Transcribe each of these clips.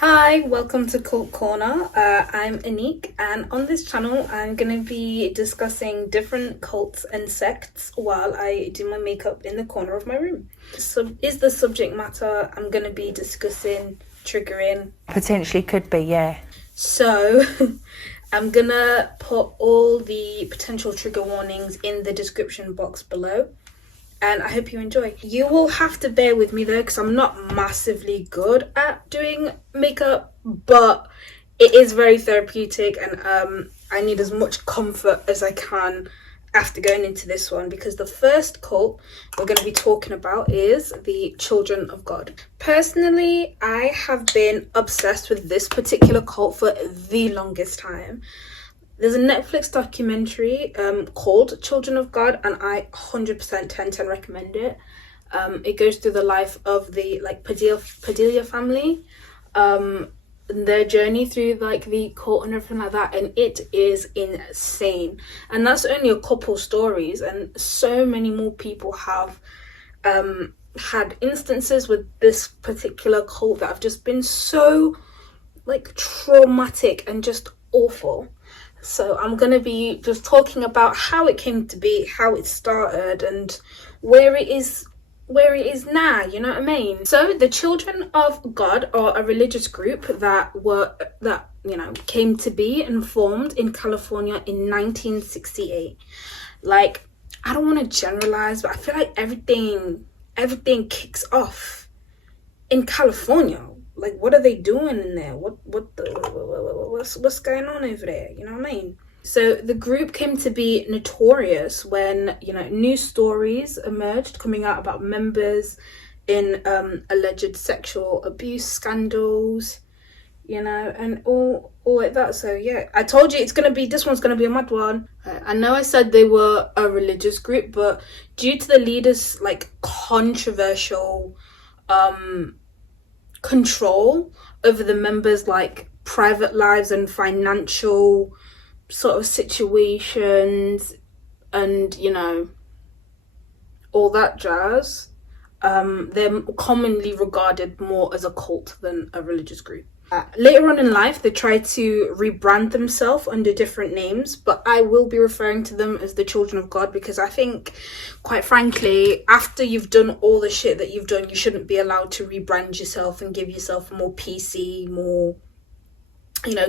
Hi, welcome to Cult Corner. I'm Anik, and on this channel, I'm going to be discussing different cults and sects while I do my makeup in the corner of my room. So, is the subject matter I'm going to be discussing triggering? Potentially could be, yeah. So, I'm going to put all the potential trigger warnings in the description box below. And I hope you enjoy. You will have to bear with me though, because I'm not massively good at doing makeup, but it is very therapeutic, and I need as much comfort as I can after going into this one, because the first cult we're going to be talking about is the Children of God. Personally, I have been obsessed with this particular cult for the longest time. There's a Netflix documentary called Children of God, and I 100% 10 recommend it. It goes through the life of the Padilla family, their journey through the cult and everything like that, and it is insane. And that's only a couple stories, and so many more people have had instances with this particular cult that have just been so traumatic and just awful. So I'm going to be just talking about how it came to be, how it started, and where it is now, you know what I mean? So the Children of God are a religious group that came to be and formed in California in 1968. I don't want to generalize, but I feel like everything kicks off in California. What are they doing in there? What's going on over there? You know what I mean? So the group came to be notorious when, news stories emerged coming out about members in alleged sexual abuse scandals, and all like that. So yeah, I told you this one's gonna be a mad one. I know I said they were a religious group, but due to the leaders' controversial control over the members' private lives and financial sort of situations, and all that jazz, they're commonly regarded more as a cult than a religious group. Later on in life, they tried to rebrand themselves under different names, but I will be referring to them as the Children of God, because I think, quite frankly, after you've done all the shit that you've done, you shouldn't be allowed to rebrand yourself and give yourself a more PC, more,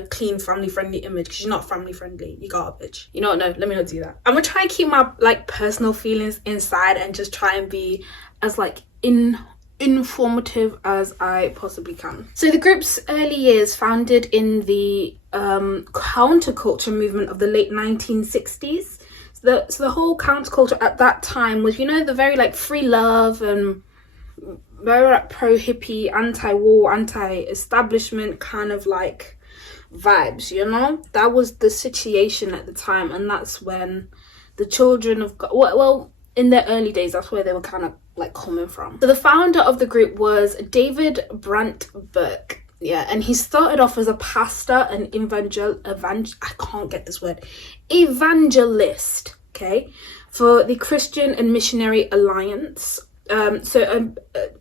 clean, family-friendly image, because you're not family-friendly. You garbage. You know what? No, let me not do that. I'm gonna try and keep my, personal feelings inside and just try and be as, informative as I possibly can. So the group's early years, founded in the counterculture movement of the late 1960s. So the whole counterculture at that time was, the very free love and very pro-hippie, anti-war, anti-establishment kind of vibes, that was the situation at the time. And that's when the Children of God, well, in their early days, that's where they were kind of coming from. So the founder of the group was David Brant Burke. Yeah, and he started off as a pastor and evangelist, okay, for the Christian and Missionary Alliance.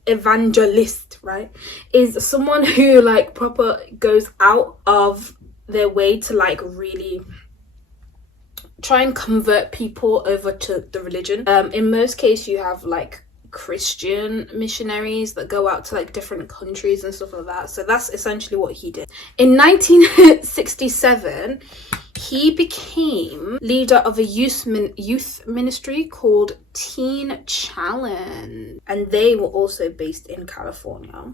Evangelist, right, is someone who proper goes out of their way to really try and convert people over to the religion. In most cases, you have Christian missionaries that go out to different countries and stuff like that. So that's essentially what he did. In 1967, he became leader of a youth ministry called Teen Challenge, and they were also based in California.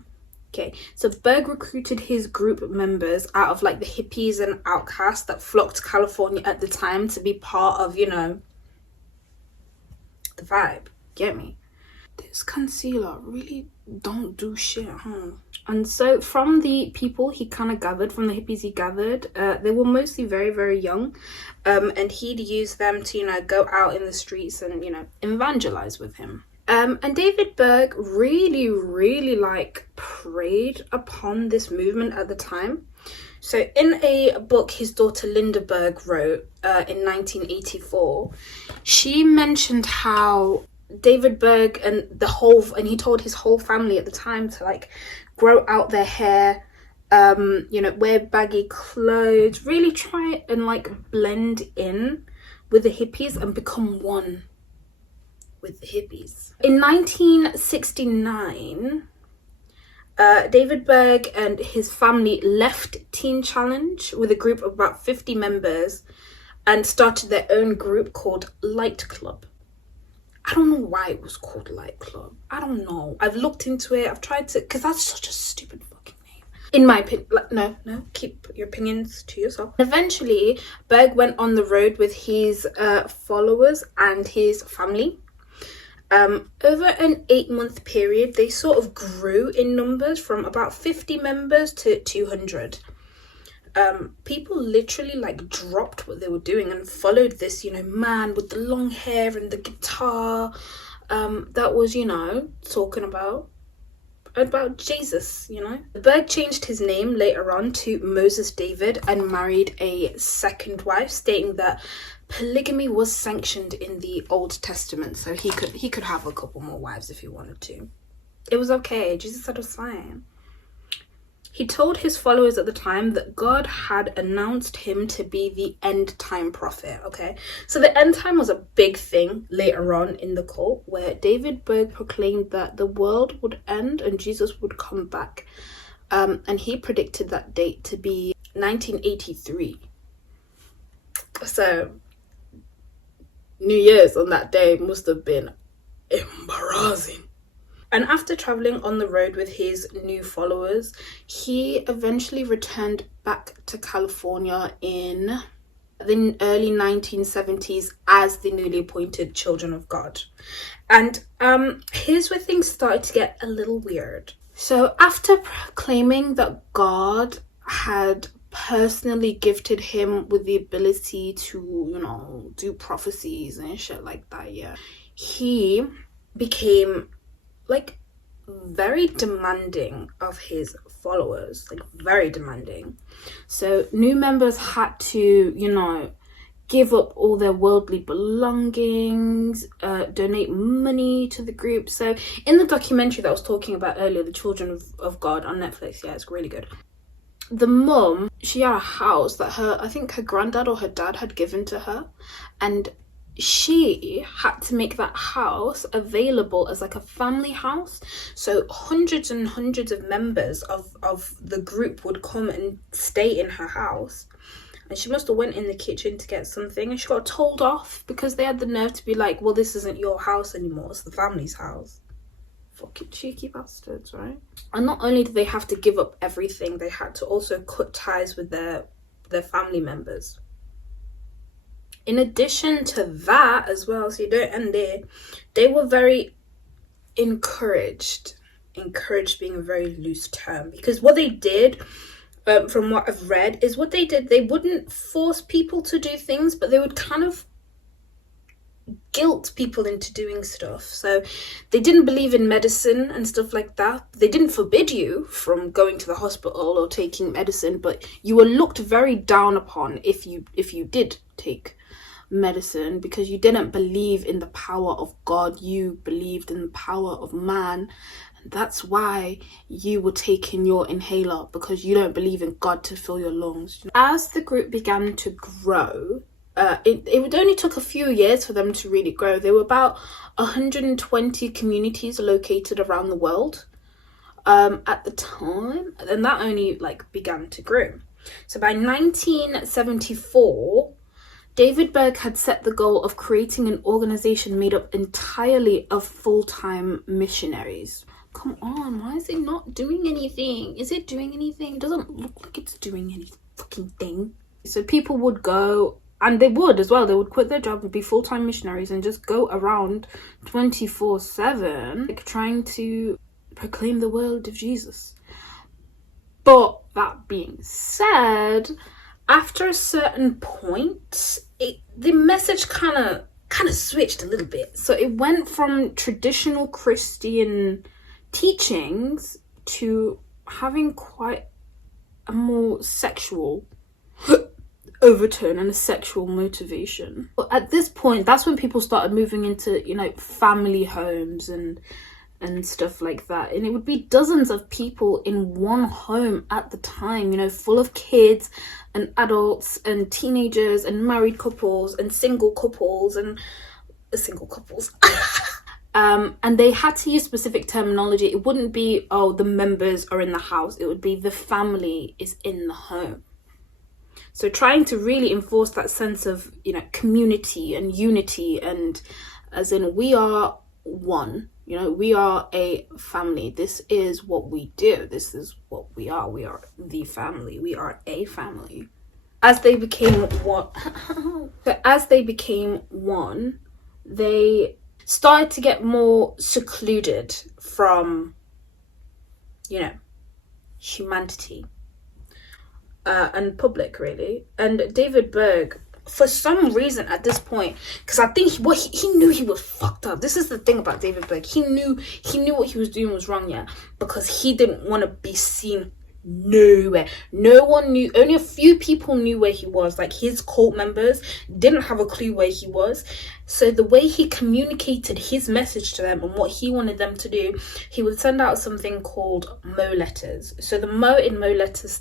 Okay, so Berg recruited his group members out of the hippies and outcasts that flocked to California at the time to be part of, the vibe. Get me? This concealer really don't do shit, huh? And so from the people he kind of gathered, from the hippies he gathered, they were mostly very, very young, and he'd use them to, go out in the streets and, evangelize with him. And David Berg really, really preyed upon this movement at the time. So in a book his daughter Linda Berg wrote in 1984, she mentioned how David Berg and he told his whole family at the time to grow out their hair wear baggy clothes, really try and like blend in with the hippies and become one with the hippies. In 1969, David Berg and his family left Teen Challenge with a group of about 50 members and started their own group called Light Club. I don't know why it was called Light Club. I don't know. I've looked into it. I've tried to, because that's such a stupid fucking name. In my opinion, no, keep your opinions to yourself. Eventually, Berg went on the road with his followers and his family. Over an 8-month period, they sort of grew in numbers from about 50 members to 200. People literally like dropped what they were doing and followed this, man with the long hair and the guitar, that was, talking about Jesus, Berg changed his name later on to Moses David and married a second wife, stating that polygamy was sanctioned in the Old Testament, so he could have a couple more wives if he wanted to. It was okay. Jesus said it was fine. He told his followers at the time that God had announced him to be the end time prophet, okay? So the end time was a big thing later on in the cult, where David Berg proclaimed that the world would end and Jesus would come back. And he predicted that date to be 1983. So New Year's on that day must have been embarrassing. And after traveling on the road with his new followers, he eventually returned back to California in the early 1970s as the newly appointed Children of God. And here's where things started to get a little weird. So after proclaiming that God had personally gifted him with the ability to, do prophecies and shit like that, he became like very demanding of his followers, like very demanding. So new members had to, give up all their worldly belongings, donate money to the group. So in the documentary that I was talking about earlier, The Children of God on Netflix, it's really good. The mum, she had a house that I think her granddad or her dad had given to her, and she had to make that house available as like a family house. So hundreds and hundreds of members of the group would come and stay in her house. And she must have went in the kitchen to get something and she got told off because they had the nerve to be like, well, this isn't your house anymore, it's the family's house. Fucking cheeky bastards, right? And not only did they have to give up everything, they had to also cut ties with their family members. In addition to that as well, so you don't end there, they were very encouraged being a very loose term, because what they did, from what I've read, is what they did, they wouldn't force people to do things, but they would kind of guilt people into doing stuff. So they didn't believe in medicine and stuff like that. They didn't forbid you from going to the hospital or taking medicine, but you were looked very down upon if you did take medicine, because you didn't believe in the power of God, you believed in the power of man. And that's why you were taking your inhaler, because you don't believe in God to fill your lungs. As the group began to grow, it only took a few years for them to really grow. There were about 120 communities located around the world at the time, and that only began to grow. So by 1974, David Berg had set the goal of creating an organization made up entirely of full-time missionaries. Come on, why is it not doing anything? Is it doing anything? It doesn't look like it's doing any fucking thing. So people would go, and they would as well, they would quit their job and be full-time missionaries and just go around 24/7 trying to proclaim the word of Jesus. But that being said, after a certain point, the message kind of switched a little bit. So it went from traditional Christian teachings to having quite a more sexual overtone and a sexual motivation. But at this point, that's when people started moving into, family homes and and stuff like that. And it would be dozens of people in one home at the time, you know, full of kids and adults and teenagers and married couples and single couples and single couples. And they had to use specific terminology. It wouldn't be, oh, the members are in the house. It would be the family is in the home. So trying to really enforce that sense of, you know, community and unity, and as in we are one, you know, we are a family. This is what we do. This is what we are. We are the family. We are a family. As they became one, they started to get more secluded from, you know, humanity and public, really. And David Berg, for some reason at this point, because I think he knew he was fucked up. This is the thing about David Berg. He knew what he was doing was wrong, yeah, because he didn't want to be seen nowhere. No one knew. Only a few people knew where he was. Like, his cult members didn't have a clue where he was. So the way he communicated his message to them and what he wanted them to do, he would send out something called Mo letters. So the Mo in Mo letters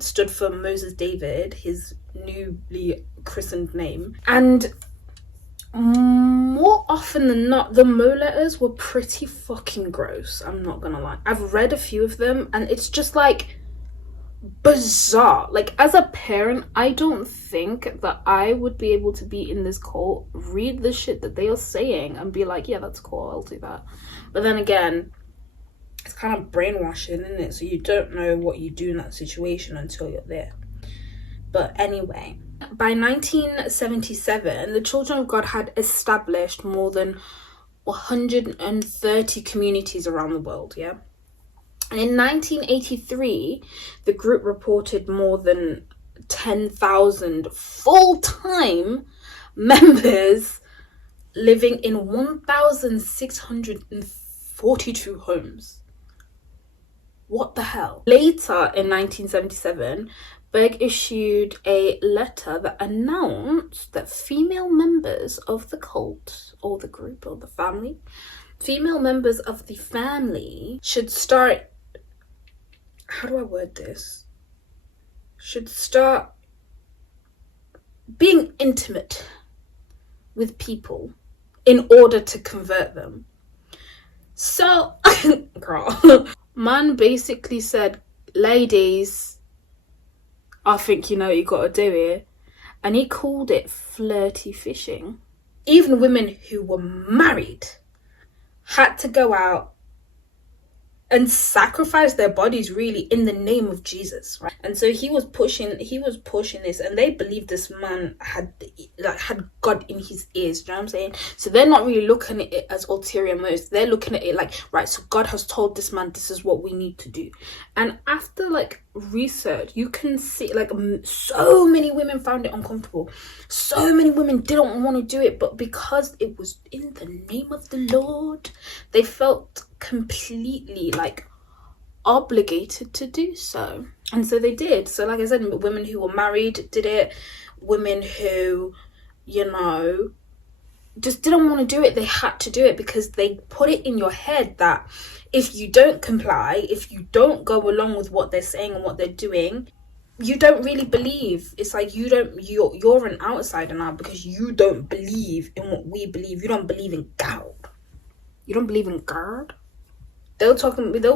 stood for Moses David, his newly christened name. And more often than not, the Mo letters were pretty fucking gross. I'm not gonna lie. I've read a few of them and it's just like bizarre. Like, as a parent, I don't think that I would be able to be in this cult, read the shit that they are saying and be like, yeah, that's cool, I'll do that. But then again, it's kind of brainwashing, isn't it? So you don't know what you do in that situation until you're there. But anyway, by 1977, the Children of God had established more than 130 communities around the world, yeah? And in 1983, the group reported more than 10,000 full-time members living in 1,642 homes. What the hell? Later in 1977, Berg issued a letter that announced that female members of the cult, or the group, or the family, female members of the family should start, how do I word this? Should start being intimate with people in order to convert them. So, girl, man basically said, ladies, I think you know what you gotta do here. And he called it flirty fishing. Even women who were married had to go out and sacrifice their bodies, really, in the name of Jesus, right? And so he was pushing this, and they believed this man had God in his ears. You know what I'm saying? So they're not really looking at it as ulterior motives. They're looking at it like, right, so God has told this man this is what we need to do. And after like research, you can see like so many women found it uncomfortable. So many women didn't want to do it, but because it was in the name of the Lord, they felt completely like obligated to do so, and so they did. So like I said, women who were married did it. Women who, you know, just didn't want to do it, they had to do it, because they put it in your head that if you don't comply, if you don't go along with what they're saying and what they're doing, you don't really believe. It's like you're an outsider now because you don't believe in what we believe. You don't believe in God. You don't believe in God. They'll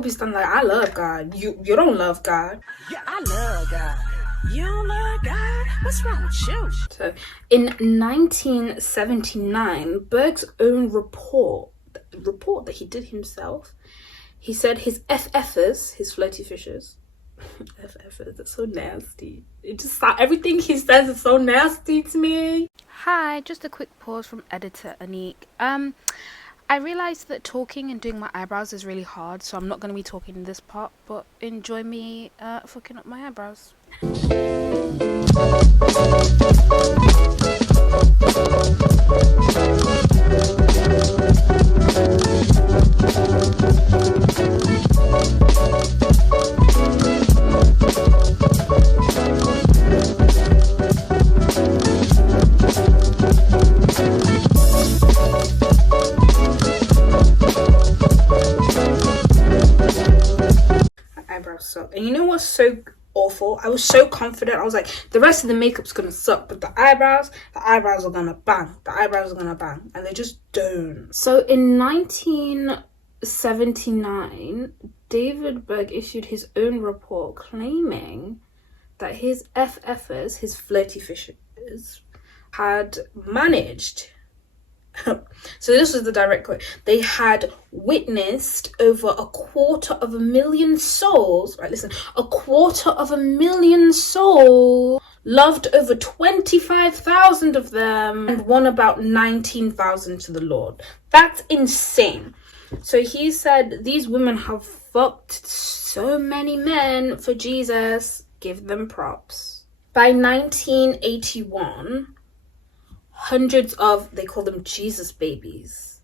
be standing like, I love God. You don't love God. Yeah, I love God. You don't love God? What's wrong with you? So in 1979, Berg's own report that he did himself, he said his FFers, his flirty fishers, FFers, that's so nasty. It just, everything he says is so nasty to me. Hi, just a quick pause from editor Anik. I realised that talking and doing my eyebrows is really hard, so I'm not going to be talking in this part, but enjoy me fucking up my eyebrows. awful. I was so confident. I was like, the rest of the makeup's gonna suck, but the eyebrows are gonna bang. The eyebrows are gonna bang. And they just don't. So in 1979, David Berg issued his own report claiming that his FFers, his flirty fishers, had managed. So this was the direct quote. They had witnessed over 250,000 souls. Right, listen. 250,000 souls. Loved over 25,000 of them. And won about 19,000 to the Lord. That's insane. So he said these women have fucked so many men for Jesus. Give them props. By 1981, hundreds of, they call them Jesus babies,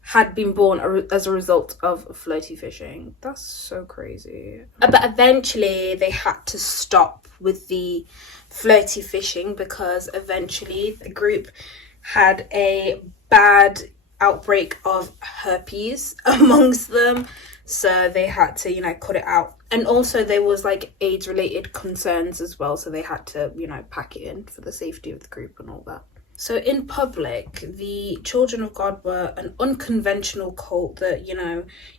had been born as a result of flirty fishing. That's so crazy. But eventually they had to stop with the flirty fishing because eventually the group had a bad outbreak of herpes amongst them. So they had to, cut it out. And also there was like AIDS related concerns as well. So they had to, pack it in for the safety of the group and all that. So in public, the Children of God were an unconventional cult that,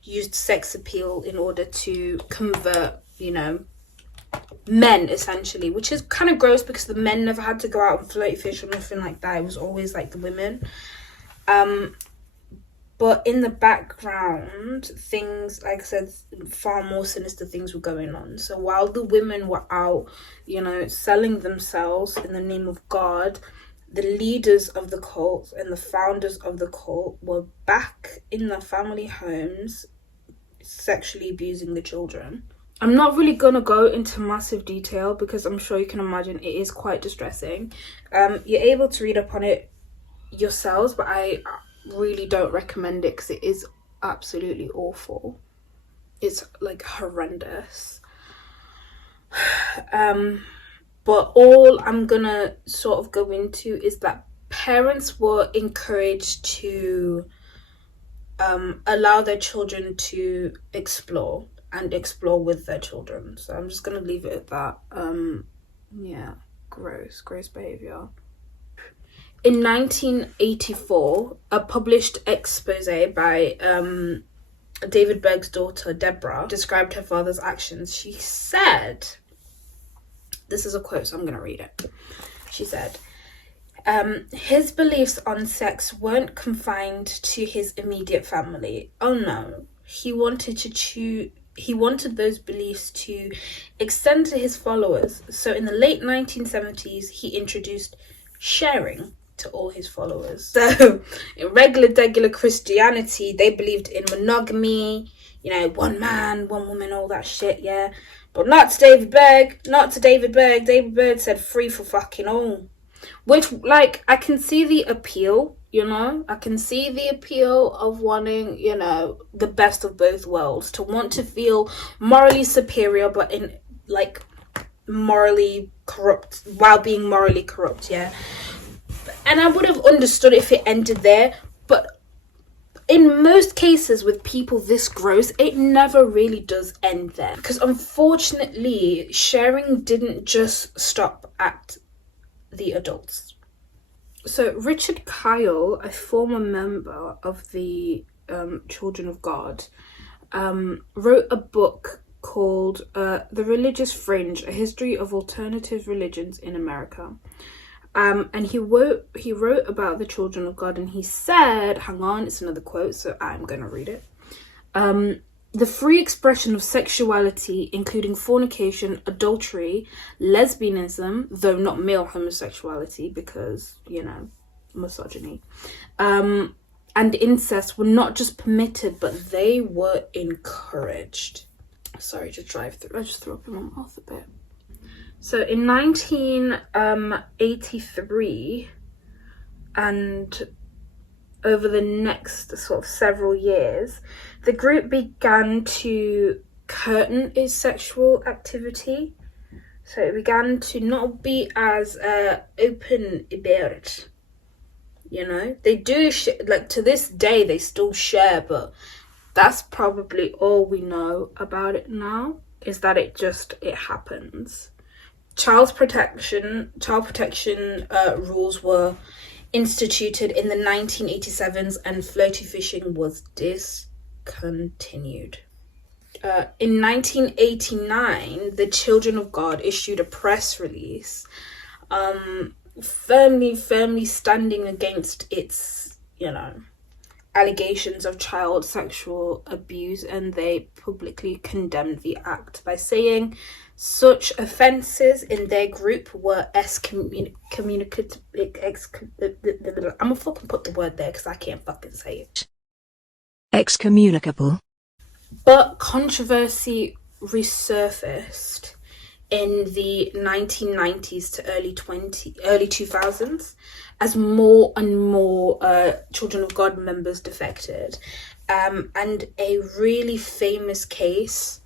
used sex appeal in order to convert, men essentially, which is kind of gross because the men never had to go out and flirty fish or nothing like that. It was always like the women. But in the background, things, like I said, far more sinister things were going on. So while the women were out, selling themselves in the name of God, the leaders of the cult and the founders of the cult were back in their family homes, sexually abusing the children. I'm not really going to go into massive detail because I'm sure you can imagine it is quite distressing. You're able to read up on it yourselves, but I really don't recommend it because it is absolutely awful. It's like horrendous. But all I'm gonna sort of go into is that parents were encouraged to allow their children to explore with their children. So I'm just gonna leave it at that. Yeah, gross behavior. In 1984, a published expose by David Berg's daughter, Deborah, described her father's actions. She said, this is a quote, so I'm going to read it. She said, his beliefs on sex weren't confined to his immediate family. Oh no, he wanted those beliefs to extend to his followers. So in the late 1970s, he introduced sharing to all his followers. So in regular Christianity, they believed in monogamy, one man, one woman, all that shit, yeah. But not to David Berg. David Berg said free for fucking all. Which, like, I can see the appeal, I can see the appeal of wanting, the best of both worlds. To want to feel morally superior, but in, like, morally corrupt, while being morally corrupt, yeah. And I would have understood if it ended there, but in most cases with people this gross, it never really does end there. Because unfortunately, sharing didn't just stop at the adults. So Richard Kyle, a former member of the Children of God, wrote a book called The Religious Fringe, A History of Alternative Religions in America. And he wrote about the Children of God, and he said, hang on, it's another quote, so I'm going to read it. The free expression of sexuality, including fornication, adultery, lesbianism, though not male homosexuality because, misogyny, and incest were not just permitted, but they were encouraged. Sorry to drive through. I just threw up in my mouth a bit. So in 1983, and over the next sort of several years, the group began to curtain its sexual activity. So it began to not be as open about it. They do, like to this day, they still share, but that's probably all we know about it now. is that it happens. Child protection rules were instituted in the 1987s, and floaty fishing was discontinued. In 1989, the Children of God issued a press release firmly standing against its, allegations of child sexual abuse, and they publicly condemned the act by saying such offences in their group were excommunicable. I'm gonna fucking put the word there because I can't fucking say it. Excommunicable. But controversy resurfaced in the 1990s to early 2000s as more and more Children of God members defected. And a really famous case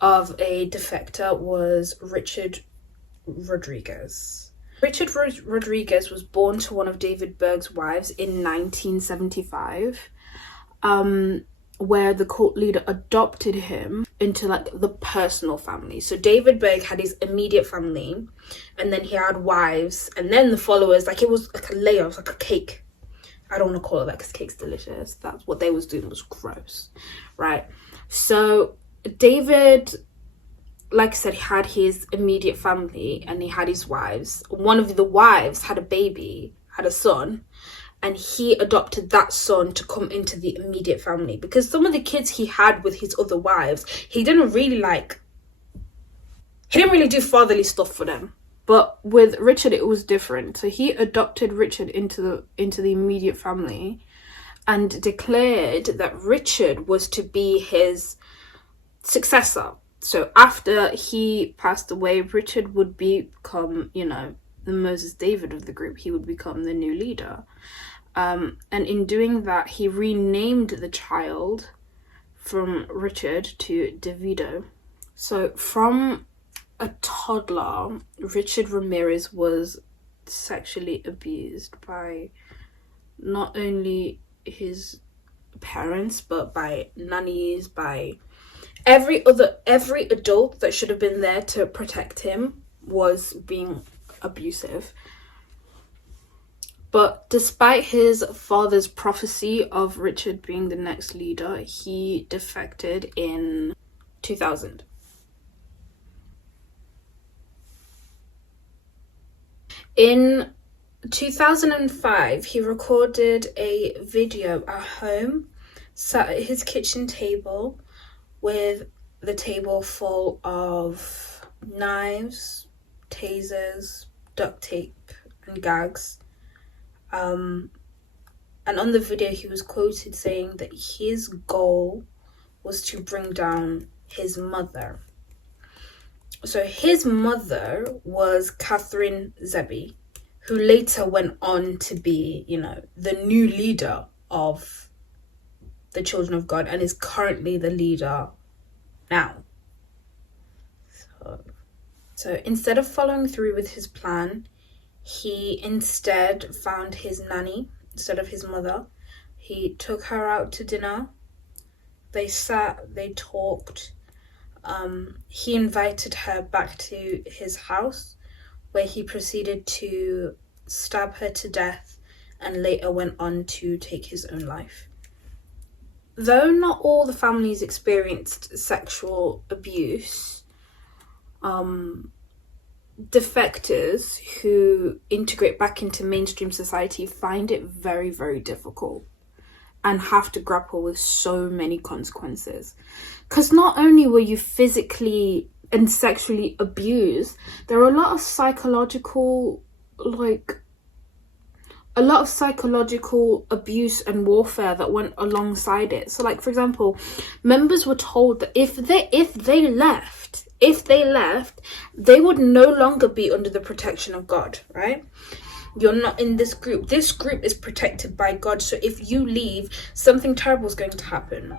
of a defector was Richard Rodriguez. Richard Rodriguez was born to one of David Berg's wives in 1975, where the cult leader adopted him into the personal family. So David Berg had his immediate family, and then he had wives, and then the followers. It was like a layer, it was like a cake. I don't want to call it that because cake's delicious. That's what they was doing, was gross, right? So David, like I said, he had his immediate family and he had his wives. One of the wives had a son, and he adopted that son to come into the immediate family, because some of the kids he had with his other wives, he didn't really do fatherly stuff for them. But with Richard, it was different. So he adopted Richard into the immediate family and declared that Richard was to be his successor. So after he passed away, Richard would become, the Moses David of the group. He would become the new leader. And in doing that, he renamed the child from Richard to Davido. So from a toddler, Richard Ramirez was sexually abused by not only his parents, but by nannies, by every adult that should have been there to protect him was being abusive. But despite his father's prophecy of Richard being the next leader, he defected in 2000. In 2005, he recorded a video at home, sat at his kitchen table with the table full of knives, tasers, duct tape, and gags. And on the video, he was quoted saying that his goal was to bring down his mother. So his mother was Catherine Zebby, who later went on to be, the new leader of the Children of God and is currently the leader now. So instead of following through with his plan, he instead found his nanny instead of his mother. He took her out to dinner. They sat, they talked. He invited her back to his house, where he proceeded to stab her to death and later went on to take his own life. Though not all the families experienced sexual abuse, defectors who integrate back into mainstream society find it very, very difficult and have to grapple with so many consequences. Because not only were you physically and sexually abused, there are a lot of psychological abuse and warfare that went alongside it. So for example, members were told that if they left, they would no longer be under the protection of God, right? You're not in this group. This group is protected by God. So if you leave, something terrible is going to happen.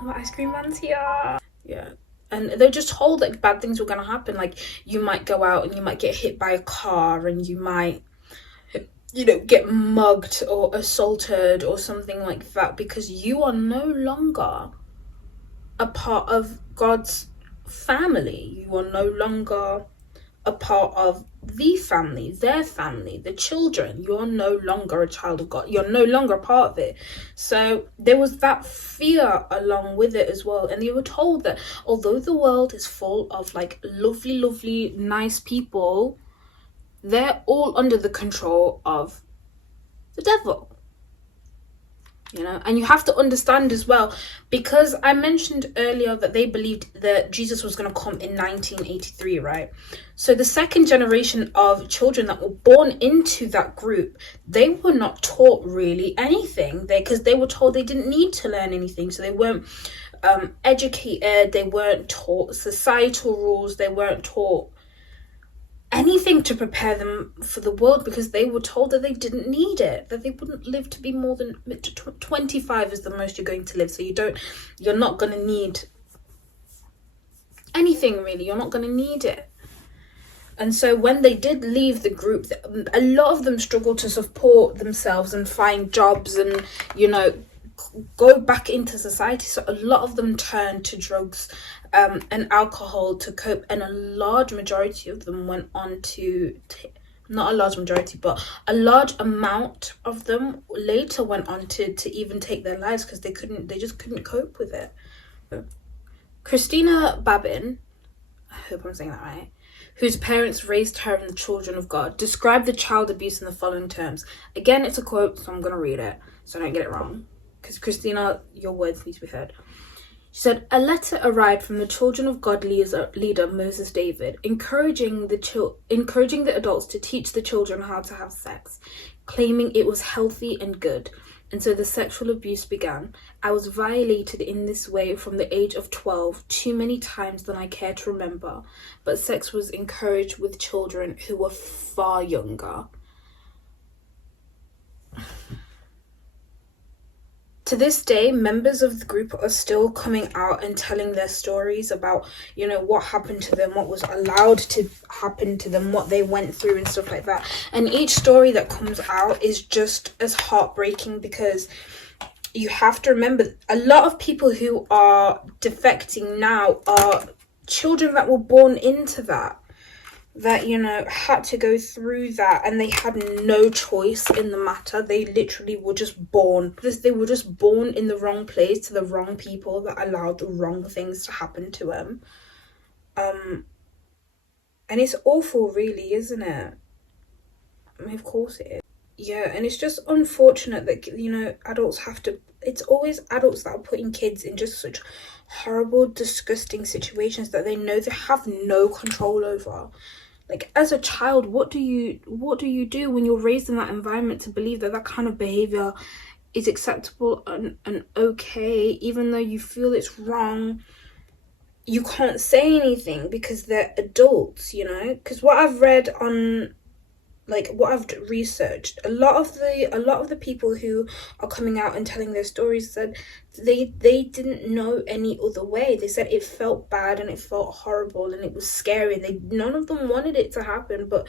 Oh, ice cream man's here. Yeah. And they're just told that bad things were going to happen. You might go out and you might get hit by a car and you might, get mugged or assaulted or something like that, because you are no longer a part of God's family. You are no longer a part of the family, their family, the children. You're no longer a child of God. You're no longer a part of it. So there was that fear along with it as well. And they were told that although the world is full of like lovely, nice people, they're all under the control of the devil. You know, and you have to understand as well, because I mentioned earlier that they believed that Jesus was going to come in 1983, right? So the second generation of children that were born into that group, they were not taught really anything, because they were told they didn't need to learn anything. So they weren't educated, they weren't taught societal rules, they weren't taught anything to prepare them for the world, because they were told that they didn't need it, that they wouldn't live to be more than 25 is the most you're going to live. So you're not going to need anything really, you're not going to need it. And so when they did leave the group, a lot of them struggled to support themselves and find jobs and, you know, go back into society. So a lot of them turned to drugs and alcohol to cope, and a large majority of them went on to not a large majority, but a large amount of them later went on to even take their lives, because they just couldn't cope with it. Christina Babin, I hope I'm saying that right, whose parents raised her and the children of God, described the child abuse in the following terms. Again, it's a quote, so I'm going to read it so I don't get it wrong, because Christina, your words need to be heard. She said, a letter arrived from the Children of God leader Moses David, encouraging the adults to teach the children how to have sex, claiming it was healthy and good. And so the sexual abuse began. I was violated in this way from the age of 12, too many times than I care to remember, but sex was encouraged with children who were far younger. To this day, members of the group are still coming out and telling their stories about, you know, what happened to them, what was allowed to happen to them, what they went through and stuff like that. And each story that comes out is just as heartbreaking, because you have to remember a lot of people who are defecting now are children that were born into that, you know, had to go through that, and they had no choice in the matter. They literally were just born. They were just born in the wrong place to the wrong people that allowed the wrong things to happen to them. And it's awful, really, isn't it? I mean, of course it is. Yeah, and it's just unfortunate that, you know, adults have to... It's always adults that are putting kids in just such horrible, disgusting situations that they know they have no control over. Like, as a child, what do you do when you're raised in that environment to believe that kind of behavior is acceptable and okay, even though you feel it's wrong? You can't say anything because they're adults, you know? Because what I've read on, like, what I've researched, a lot of the people who are coming out and telling their stories said they didn't know any other way. They said it felt bad and it felt horrible and it was scary, and none of them wanted it to happen, but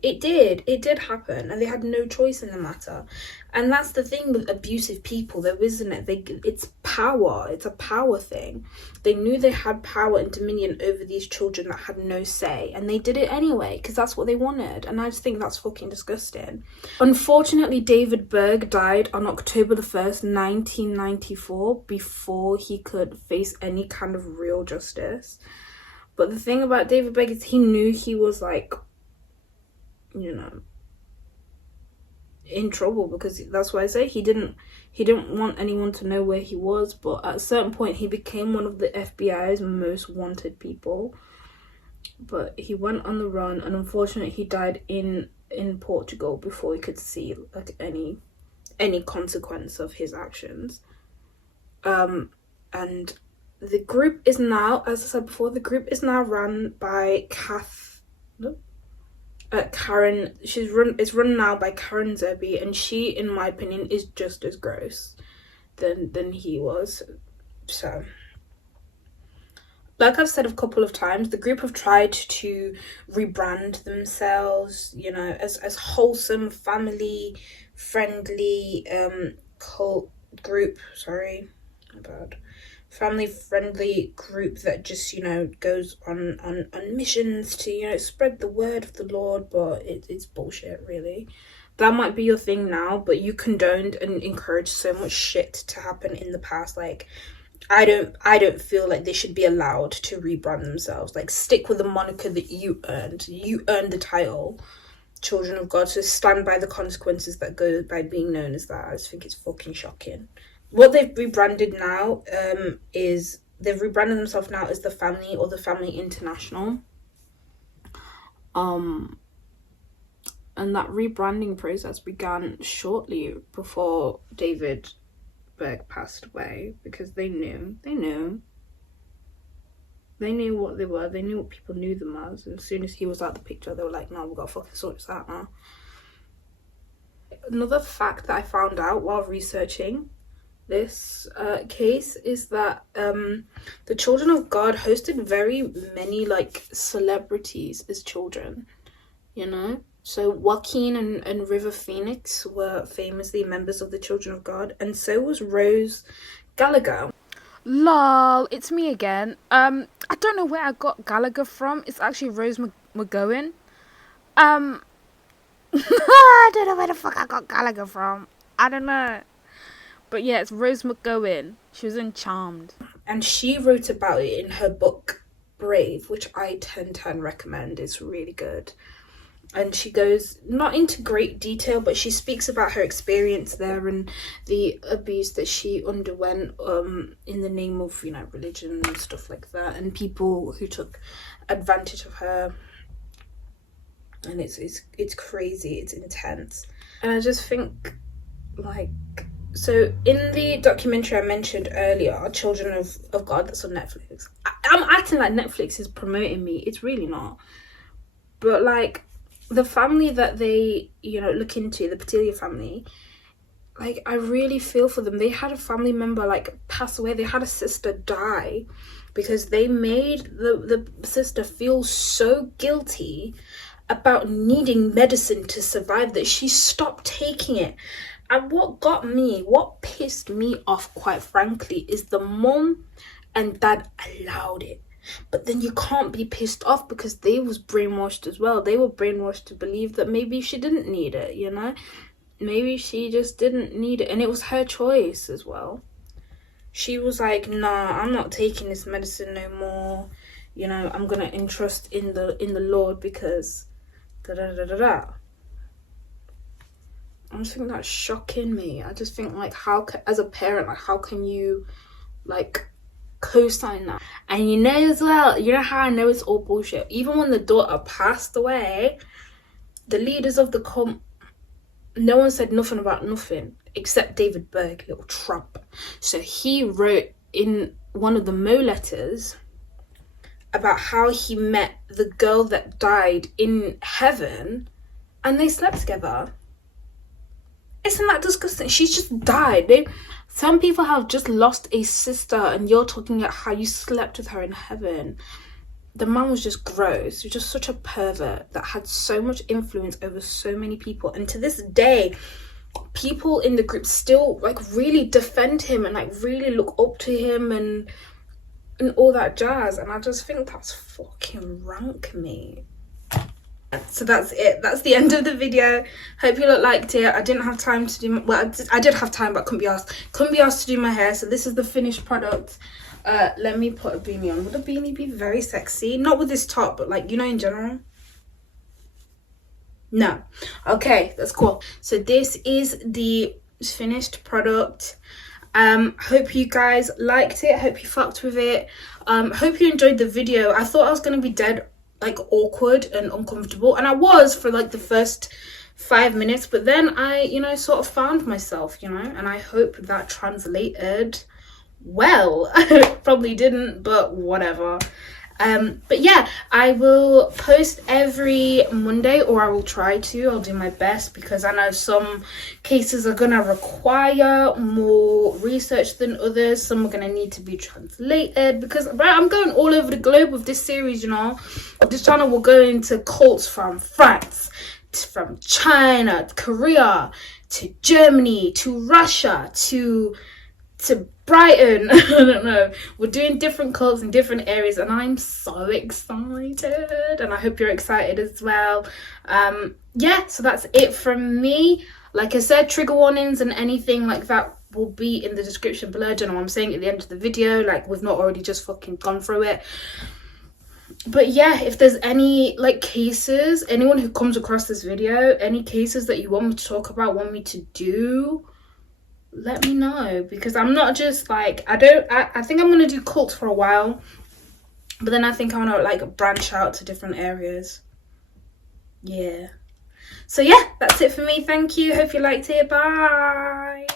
it did happen, and they had no choice in the matter. And that's the thing with abusive people, though, isn't it? It's power. It's a power thing. They knew they had power and dominion over these children that had no say, and they did it anyway because that's what they wanted. And I just think that's fucking disgusting. Unfortunately, David Berg died on October the 1st, 1994, before he could face any kind of real justice. But the thing about David Berg is he knew he was, like, you know, in trouble, because that's why I say he didn't want anyone to know where he was. But at a certain point he became one of the FBI's most wanted people, but he went on the run, and unfortunately he died in Portugal before he could see, like, any consequence of his actions. And the group is now, as I said before, the group is now run by Karen. It's run now by Karen Zerby, and she, in my opinion, is just as gross than he was. So, like I've said a couple of times, the group have tried to rebrand themselves, you know, as wholesome, family friendly cult group. Sorry, my bad. family friendly group that just, you know, goes on missions to, you know, spread the word of the Lord, but it's bullshit, really. That might be your thing now, but you condoned and encouraged so much shit to happen in the past. Like, I don't feel like they should be allowed to rebrand themselves. Like, stick with the moniker that you earned. You earned the title, Children of God, so stand by the consequences that go by being known as that. I just think it's fucking shocking. What they've rebranded now is they've rebranded themselves now as the Family or the Family International. And that rebranding process began shortly before David Berg passed away, because they knew what they were. They knew what people knew them as. And as soon as he was out the picture, they were like, no, we've got to fucking sort this out now. Another fact that I found out while researching this case is that the Children of God hosted very many like celebrities as children, you know. So Joaquin and River Phoenix were famously members of the Children of God, and so was Rose Gallagher. Lol, it's me again. I don't know where I got Gallagher from. It's actually Rose McGowan. I don't know where the fuck I got Gallagher from. I don't know. But yeah, it's Rose McGowan. She was in Charmed. And she wrote about it in her book, Brave, which I 10/10 recommend. It's really good. And she goes not into great detail, but she speaks about her experience there and the abuse that she underwent in the name of, you know, religion and stuff like that, and people who took advantage of her. And it's crazy, it's intense. And I just think, like, so in the documentary I mentioned earlier, Children of God, that's on Netflix. I'm acting like Netflix is promoting me. It's really not. But like, the family that they, you know, look into, the Patilia family, like, I really feel for them. They had a family member like pass away. They had a sister die because they made the sister feel so guilty about needing medicine to survive that she stopped taking it. And what pissed me off, quite frankly, is the mom and dad allowed it. But then you can't be pissed off because they was brainwashed as well. They were brainwashed to believe that maybe she didn't need it, you know? Maybe she just didn't need it. And it was her choice as well. She was like, nah, I'm not taking this medicine no more. You know, I'm going to entrust in the Lord because da-da-da-da-da. I just think that's shocking me. I just think, like, as a parent, like, how can you, like, co-sign that? And you know as well, you know how I know it's all bullshit? Even when the daughter passed away, the leaders of the no one said nothing about nothing except David Berg, little Trump. So he wrote in one of the Mo letters about how he met the girl that died in heaven and they slept together. Isn't that disgusting? She's just died. Some people have just lost a sister and you're talking about how you slept with her in heaven. The man was just gross. He was just such a pervert that had so much influence over so many people. And to this day, people in the group still like really defend him and like really look up to him and all that jazz. And I just think that's fucking rank, me. So that's it. That's the end of the video. Hope you lot liked it. I didn't have time to do I did have time, but couldn't be asked to do my hair. So this is the finished product. Let me put a beanie on. Would a beanie be very sexy? Not with this top, but like, you know, in general. No. Okay, that's cool. So this is the finished product. Hope you guys liked it. Hope you fucked with it. Hope you enjoyed the video. I thought I was gonna be dead like awkward and uncomfortable, and I was for like the first 5 minutes, but then I, you know, sort of found myself, you know, and I hope that translated well. Probably didn't, but whatever. But yeah, I will post every Monday, or I will try to. I'll do my best because I know some cases are gonna require more research than others. Some are gonna need to be translated because I'm going all over the globe with this series, you know. This channel will go into cults from France, from China, Korea, to Germany, to Russia, to to Brighton. I don't know. We're doing different cults in different areas, and I'm so excited, and I hope you're excited as well. Yeah, so that's it from me. Like I said, trigger warnings and anything like that will be in the description below. I don't know what I'm saying at the end of the video, like we've not already just fucking gone through it. But yeah, if there's any like cases, anyone who comes across this video, any cases that you want me to talk about, want me to do, let me know, because I'm not just like, I think I'm gonna do cults for a while, but then I think I want to like branch out to different areas. Yeah, so yeah, that's it for me. Thank you, hope you liked it. Bye.